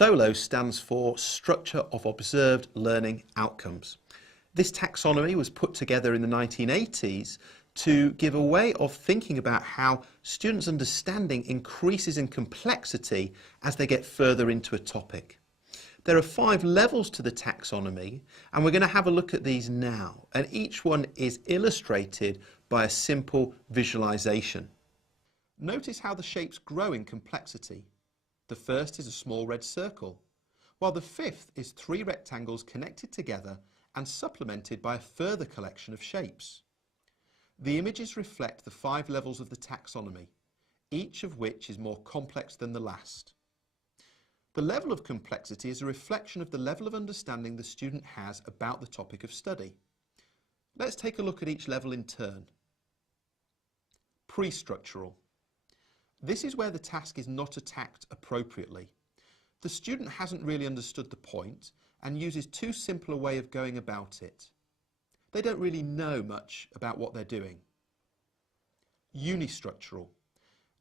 SOLO stands for Structure of Observed Learning Outcomes. This taxonomy was put together in the 1980s to give a way of thinking about how students' understanding increases in complexity as they get further into a topic. There are 5 levels to the taxonomy, and we're going to have a look at these now, and each one is illustrated by a simple visualization. Notice how the shapes grow in complexity. The first is a small red circle, while the fifth is 3 rectangles connected together and supplemented by a further collection of shapes. The images reflect the 5 levels of the taxonomy, each of which is more complex than the last. The level of complexity is a reflection of the level of understanding the student has about the topic of study. Let's take a look at each level in turn. Pre-structural. This is where the task is not attacked appropriately. The student hasn't really understood the point and uses too simple a way of going about it. They don't really know much about what they're doing. Unistructural.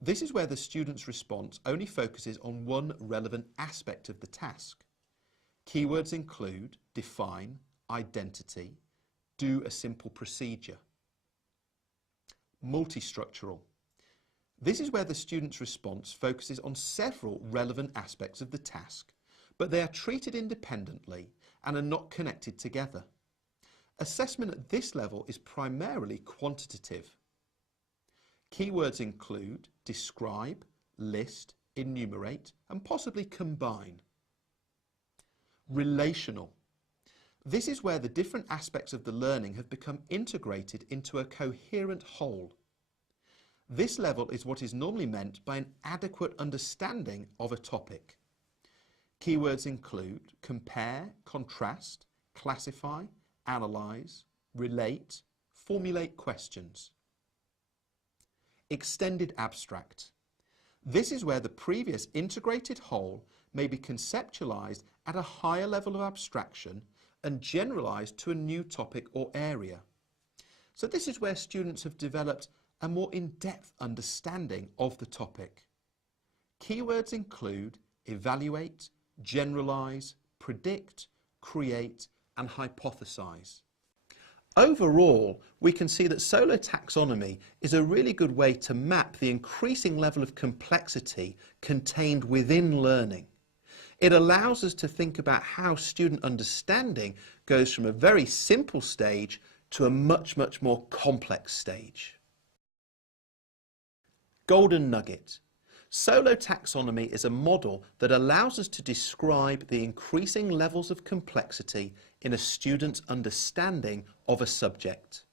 This is where the student's response only focuses on one relevant aspect of the task. Keywords include define, identity, do a simple procedure. Multistructural. This is where the student's response focuses on several relevant aspects of the task, but they are treated independently and are not connected together. Assessment at this level is primarily quantitative. Keywords include describe, list, enumerate, and possibly combine. Relational. This is where the different aspects of the learning have become integrated into a coherent whole. This level is what is normally meant by an adequate understanding of a topic. Keywords include compare, contrast, classify, analyse, relate, formulate questions. Extended abstract. This is where the previous integrated whole may be conceptualised at a higher level of abstraction and generalised to a new topic or area. So this is where students have developed a more in-depth understanding of the topic. Keywords include evaluate, generalise, predict, create, and hypothesize. Overall, we can see that SOLO taxonomy is a really good way to map the increasing level of complexity contained within learning. It allows us to think about how student understanding goes from a very simple stage to a much more complex stage. Golden nugget. SOLO taxonomy is a model that allows us to describe the increasing levels of complexity in a student's understanding of a subject.